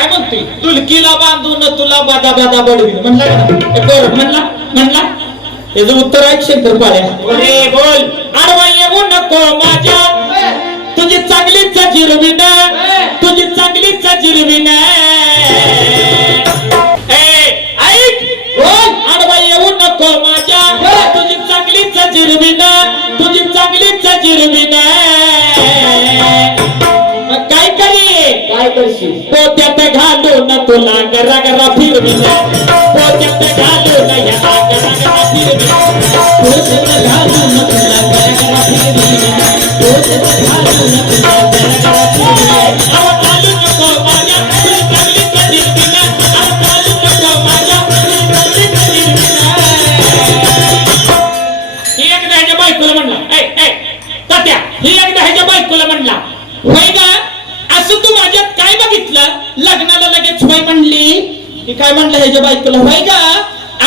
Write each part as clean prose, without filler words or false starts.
काय म्हणतोय? तुलकीला बांधून तुला बादा बादा बडवीन म्हणला का? बरं म्हणला याचं उत्तर आहे शंकरपाळ्या. अरे बोल. आडवा येऊ नको माझ्या तुझी चांगलीच जिरवीन, तुझी चांगलीच जिरवीन. ऐक बोल. आडवा येऊ नको माझ्या तुझी चांगलीच जिरवीन, तुझी चांगलीच जिरवीन. काय करी काय करशील? पोत्यात घालून तुला गरा गरा फिरवीन, पोत्यात घालून या गरा गरा फिरवीन, पोत्यात घालून तुला गरा गरा फिरवीन, पोत्यात घालून तुला गरा गरा फिरवीन. आव घालू नको माझ्या तुझी चांगलीच जिरवीन, आव घालू नको माझ्या तुझी चांगलीच जिरवीन. ही एकदा ह्याच्या बायकोला म्हणला, तात्या ही एकदा ह्याच्या बायकोला म्हणला, होय का असं तू माझ्यात काय बघितलं लग्नाला लगेच होय म्हणली. ही काय म्हणलं ह्याच्या बायकोला, होय का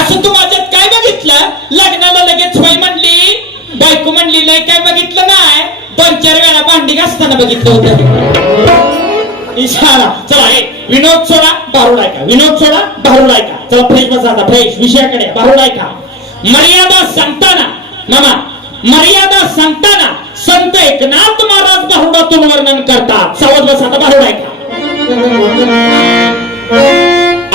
असं तू माझ्यात काय बघितलं लग्नाला लगेच होय म्हणली. बायको म्हणली नाही काय बघितलं नाही, 2-4 वेळा भांडी घासताना बघितलं होतं. इशारा. चला विनोद सोडा भारूड ऐका, विनोद सोडा भारूड ऐका. चला फ्रेश बसा आता, फ्रेश विषयाकडे भारूड ऐका. मर्यादा सांगताना मामा, मर्यादा सांगताना संत एकनाथ महाराज भारुडातून वर्णन करतात. सावध बसा आता, भारूड ऐका.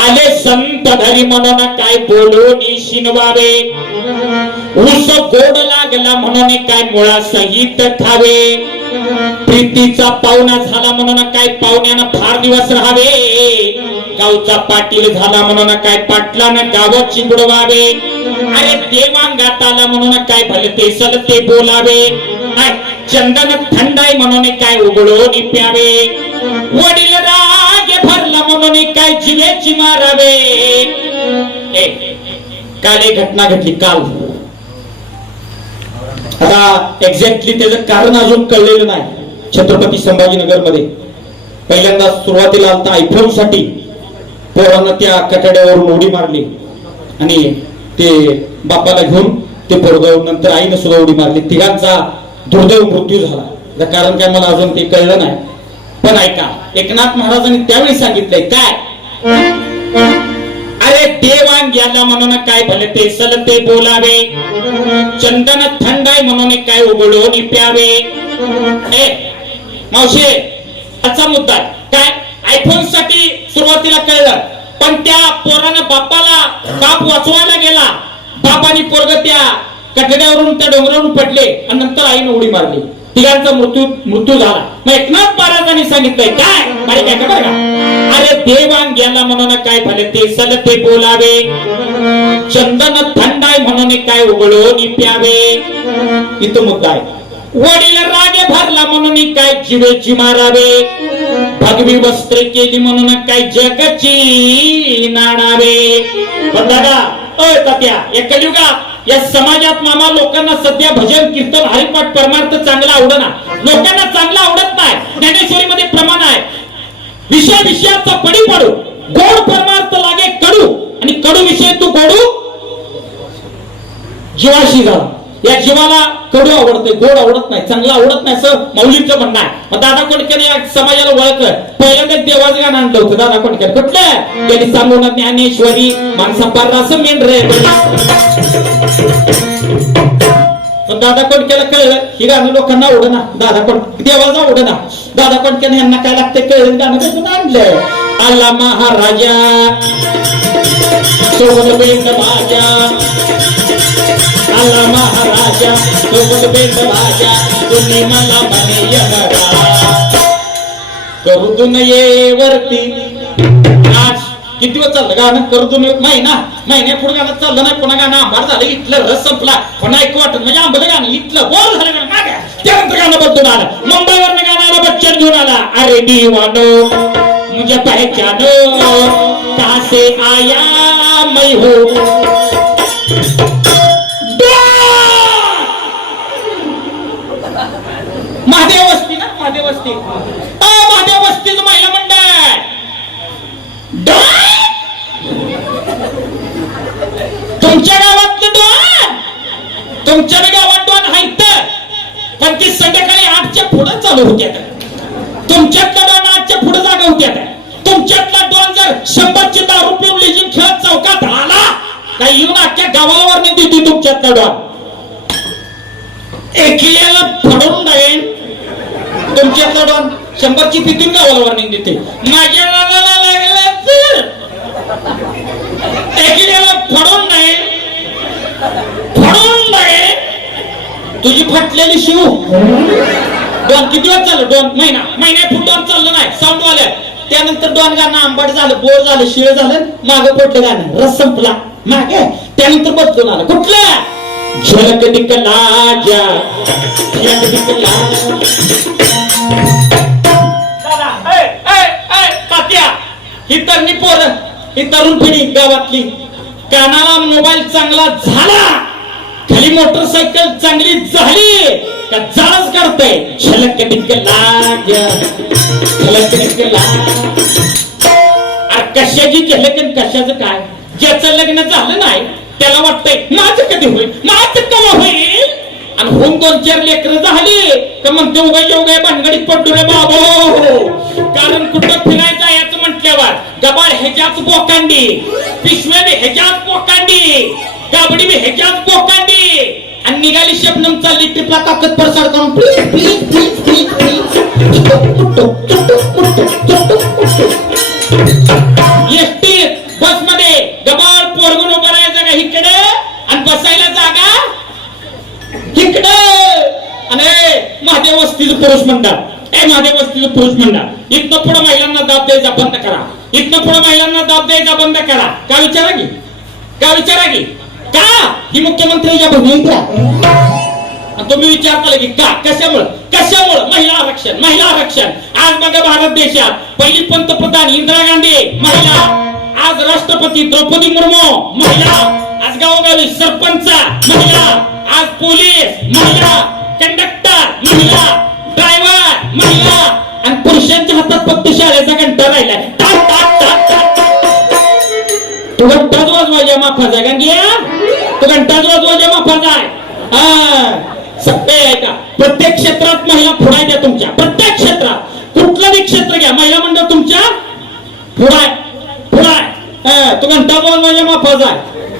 आले संत धरी म्हणून काय बोलून शिनवावे, ऊस गोड लागला म्हणून काय मुळा सहित खावे, प्रीतीचा पाहुणा झाला म्हणून काय पाहुण्यानं फार दिवस राहावे, गावचा पाटील झाला म्हणून काय पाटलानं गावात चिंबडवावे, अरे देवांगात आला म्हणून काय भलते सलते बोलावे, चंदन थंडाई म्हणून काय उघडून प्यावे, वडील राग भरला म्हणून काय जिवेची मारावे. काल एक घटना घडली काल. आता एक्झॅक्टली त्याचं कारण अजून कळलेलं नाही. छत्रपती संभाजीनगर मध्ये पहिल्यांदा सुरुवातीला आलता आयफोन साठी पोरांना त्या कठड्यावरून उडी मारली आणि ते बापाला घेऊन ते पोरग, नंतर आईने सुद्धा उडी मारली. तिघांचा दुर्दैव मृत्यू झाला. कारण काय मला अजून ते कळलं नाही. पण ऐका, एकनाथ महाराजांनी त्यावेळी सांगितलंय काय, अरे देवांग गेला म्हणून काय भलते सलते बोलावे, चंदन थंडाई म्हणून काय उघडून प्यावे. मावशे असा मुद्दा काय, आयफोन साठी सुरुवातीला कळलं, पण त्या पोरानं बापाला बाप वाचवायला गेला, बापानी पोरग त्या कठड्यावरून त्या डोंगरावरून पडले आणि नंतर आईने उडी मारली. तिघांचा मृत्यू झाला. मग एकनाथ महाराजांनी सांगितलंय काय, बारीक आहे का बरं का, अरे देवांग गेला म्हणून काय भलते सलते बोलावे, चंदन थंडाई म्हणून काय उघडून प्यावे. इथं मुद्दा आहे. वडील रागे भरला म्हणून काय जिवेची मारावे, भगवी वस्त्रे केली म्हणून काय जगची नाडावे. पण दादा तात्या, या कलियुगात या समाजात मामा लोकांना सध्या भजन कीर्तन हरिपाठ परमार्थ चांगला आवडना, लोकांना चांगला आवडत नाही. ज्ञानेश्वरीमध्ये प्रमाण आहे, विषयाचा पडी पडू, गोड परमार्थ लागे कडू, आणि कडू विषय तू गोडू जीवाशी झाला. या जीवाला कडू आवडते, गोड आवडत नाही, चांगला आवडत नाही असं माऊलींचं म्हणणं आहे. मग दादा कोंडकेने या समाजाला ओळखलं. पहिल्यांदा देवाचं गाणं आणलं होतं दादा कोंडके. कुठलं त्यांनी सांगून ज्ञानेश्वरी माणसा पार रस मेंढरे. दादा कोंडकेला कळलं ही गाणं लोकांना आवडना, दादा कोंडके देवाला आवडना. दादा कोंडकेने यांना काय लागते कळलं, गाणं कसं आणलं. आला महाराजा सोबत बेंड भाजा, आला महाराजा सोबत बेंड भाजा, तुम्ही मला म्हणे यमराज करू नये वरती. आज किती दिवस चाललं गाणं करू नये, महिन्या पुढे गाणं चाललं नाही. पुन्हा गाणं आंबार झालं, इथलं रस संपला. पुन्हा ऐकू वाटत म्हणजे आंबलं गाणं, इथलं बोल झालं गाणं मागे. त्यानंतर गाणं बदलून आलं, मुंबईवरनं गाणं आलं, बच्चन घेऊन आला. अरे दीवानो मुझे पहचानो कहां से आया मैं हूं. महादेव वस्ती ना, महादेव वस्ती, महादेव वस्तीचं महिला मंडळ. तुमच्या गावातलं डॉन, तुमच्या गावात डॉन आहेत, पण ती संध्याकाळी 8च्या पुढे चालू होत्या. तुमच्यातला डॉन 8च्या पुढे जागा होत्या. तुमच्यातला जर 100ची दारू पिऊन लेजिम खेळत चौकात आला काय येऊन अख्ख्या गावाला वारणी देते तुमच्यात डॉन. एकिल्याला फडवून जाईल तुमच्यातला डॉन 100ची पितून गावाला वारणी देते. माझ्या नादाला लागला तर एकिल्याला फडवून जाईल तुझी फाटलेली शिव. डॉन किती वेळ चाललं? डॉन महिन्या फुट डॉन चाललं नाही साऊंड वाल्या. त्यानंतर डॉन गाणं आंबट झालं, बोर झालं, शिळ झालं, मागं पडलं गाणं, रस संपला मागे. त्यानंतर बदलून आलं कुठलं? झलक दिखला जा, झलक दिखला. तात्या ही तरुणी पोरं, ही तरुण पिढी गावातली कानाला मोबाईल चांगला झाला, खाली मोटरसायकल चांगली झाली का जाळच करते. झलक दिखला जा, झलक दिखला. कशाची झलक कशाचं काय? ज्याचं लग्न झालं नाही त्याला वाटतंय माझं कधी होईल, माझं केव्हा होईल. आणि होऊन 2-4 लेकरं झाली तर म्हणते उगा भानगडीत पडतो रे बाबो. कारण कुठं फिरायचं याचं म्हटल्यावर गबाळ ह्याच्याच बोकांडी, पिशव्या बी ह्याच्याच बोकांडी, गाबडी बी ह्याच्याच बोकांडी. आणि निघाली शबनम चालली ट्रिपला कागद प्रसार करून please please please please please. ST bus मध्ये गबाळ पोरगून उभं राहायचं का इकडे आणि बसायला जागा इकडे. आणि महादेव वस्तीचं पुरुष मंडळ, महादेव वस्तीचं पुरुष मंडळ इथनं पुढे महिलांना दाब द्यायचा बंद करा, इथनं पुढे महिलांना दाब द्यायचा बंद करा. का विचारा की, का विचारा की का? ही मुख्यमंत्रीच्या भूमिका तुम्ही विचारता की का, कशामुळे कशामुळे? महिला आरक्षण, महिला आरक्षण. आज बघा भारत देशात पहिली पंतप्रधान इंदिरा गांधी महिला, आज राष्ट्रपती द्रौपदी मुर्मू महिला, आज गावोगावी सरपंच महिला, आज पोलीस महिला, कंडक्टर महिला, ड्रायव्हर महिला. आणि पुरुषांच्या हातात फक्त शाळेचा घंटा राहिला. तू घंटाच वाजवायच्या माफाचा गंग्या, तू घंटाच वाजवायच्या माफाचा आहे. सत्य आहे का? प्रत्येक क्षेत्रात महिला पुढाय द्या तुमच्या, प्रत्येक क्षेत्रात. कुठलं बी क्षेत्र घ्या, महिला मंडळ तुमच्या पुढाय पुढाय. तू घंटा वाजवायच्या माफाचा आहे.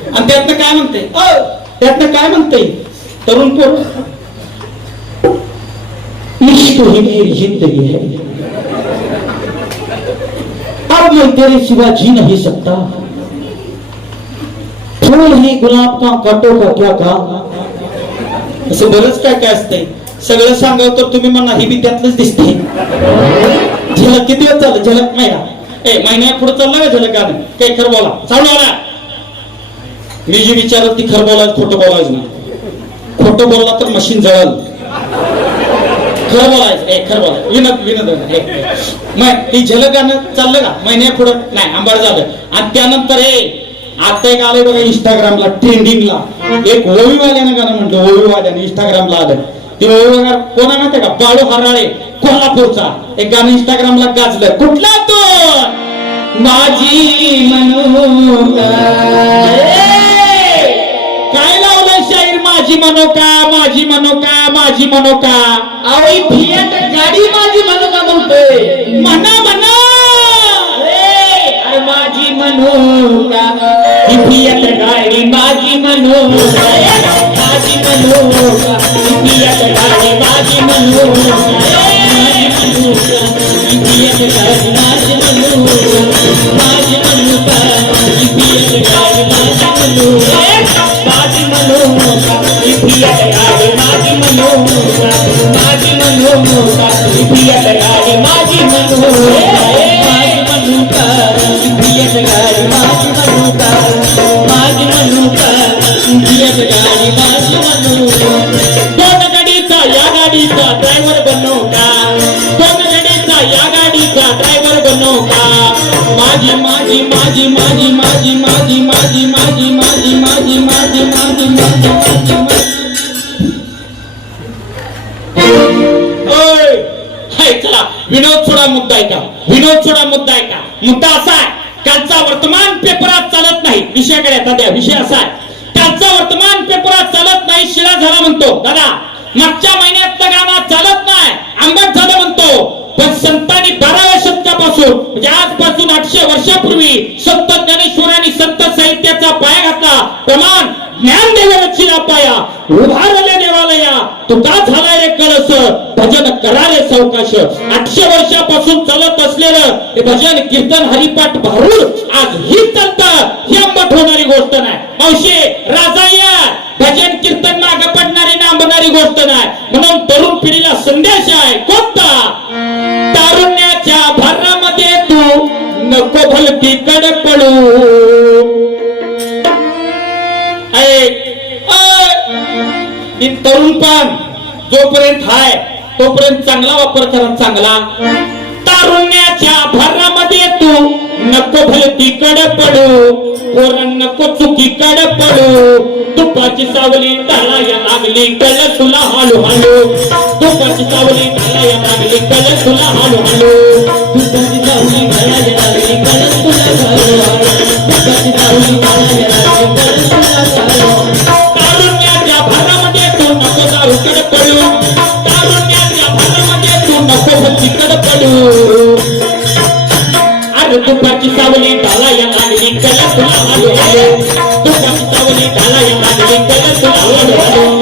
आणि त्यातनं काय म्हणते, त्यातनं काय म्हणते तरुण पोर, इश्क ही मेरी जिंदगी है, अब मैं तेरे सिवा जी नहीं सकता, फूल ही गुलाब का काटो का क्या काम. असं बरंच काय काय असतंय. सगळं सांगाव तर तुम्ही म्हणा ही बी त्यातलंच दिसते. झलक किती वेळ चाललं? झलक महिना महिन्या पुढे चालला का झलक गाणं? काही खरं बोला, चालू आला. मी जी विचारत ती खरं बोलायचं, खोटं बोलायचं नाही. खोटं बोलला तर मशीन जळल. खरं बोलायचं, खरं बोलायचं. विनोद मग ती झलक गाणं चाललं का महिन्या पुढं? नाही, आंबाड झालं. आणि त्यानंतर आता एक आलंय बघा इंस्टाग्रामला, ट्रेंडिंगला एक ओवीवाल्यानं गाणं म्हटलं, ओवीवाल्यानं इंस्टाग्रामला आलं. ते ओवीवाला कोण आहे माहिती का? बाळू हराळे कोल्हापूरचा एक गाणं इंस्टाग्रामला गाजलं. कुठला तो? माझी मनोका. काय लावलं शाहीर? माझी मनोका, माझी मनोका, माझी मनोका. आवई फियाट गाडी माझी मनोका म्हणतोय. म्हणा म्हणा माझी मनोका, फियाट गाडी माझी मनोका, माझी मनोका, फियाट गाडी माझी मनोका, माझी मनोका, फियाट गाडी माझी मनोका, माझी मनोका, फियाट गाडी माझी मनोका, माझी मनोका, फियाट गाडी माझी मनोका, माझी मनोका, फियाट गाडी माझी मनोका, माझी मनोका, फियाट गाडी माझी मनोका, माझी मनोका, फियाट गाडी माझी मनोका. दोन गाडीचा या गाडीचा ड्रायव्हर बनू का? दोन गाडीचा या गाडीचा ड्रायव्हर बनू का? माझी माझी माझी माझी माझी माझी माझी माझी माझी माझी माझी माझी माझी माझी माझी. चला विनोद छोडा मुद्दा आहे का? विनोद छोडा मुद्दा आहे का? मुद्दा असा आहे, कालचा वर्तमान पेपरात चालत नाही. विषयाकडे आता द्या. विषय असा आहे, कालचा वर्तमान पेपरात चालत नाही, शिळा झाला म्हणतो. दादा मागच्या महिन्यातलं गाणं चालत नाही, आंबट झालं म्हणतो. पण संतांनी 12व्या शतकात वर्षापासून म्हणजे आजपासून 800 वर्षापूर्वी संत ज्ञानेश्वरांनी संत साहित्याचा पाया घातला. प्रमाण ज्ञान देवरचीला पाया उभारले देवालया तुका झाला रे कळस भजन करा रे सावकाश. 800 वर्षापासून चालत असलेलं हे भजन कीर्तन हरिपाठ भारूड आज ही चालतं ही अंबट होणारी गोष्ट नाही. मावशी राजाया भजन कीर्तन मागे पडणारी नांबणारी गोष्ट नाही. म्हणून तरुण पिढीला संदेश आहे कोणता? तारुण्याच्या भरामध्ये तू नको भलतीकडे पडू. तरुणपण जोपर्यंत हाय तोपर्यंत चांगला वापर करा चांगला. तारुण्याच्या भरामध्ये तू नको भलतीकडे पडू पोरण नको चुकीकडे पडू. तुपाची सावली टाळाया लागली कळ तुला हालू हालू. तुपाची सावली टाळाया लागली कळ तुला हालू हालू. तुपाची सावली टाळाया लागली कळ तुला हालू हालू. तुपाची सावली टाळाया लागली कळ तुला हालू हालू. तारुण्याच्या भरामध्ये तू नको दारूकडे पडू. तारुण्याच्या भरामध्ये तू नको भलतीकडे पडू. तुपाची सावली टाळाया लागली कळ तुला हालू हालू. तुपाची सावली टाळाया लागली कळ तुला हालू हालू.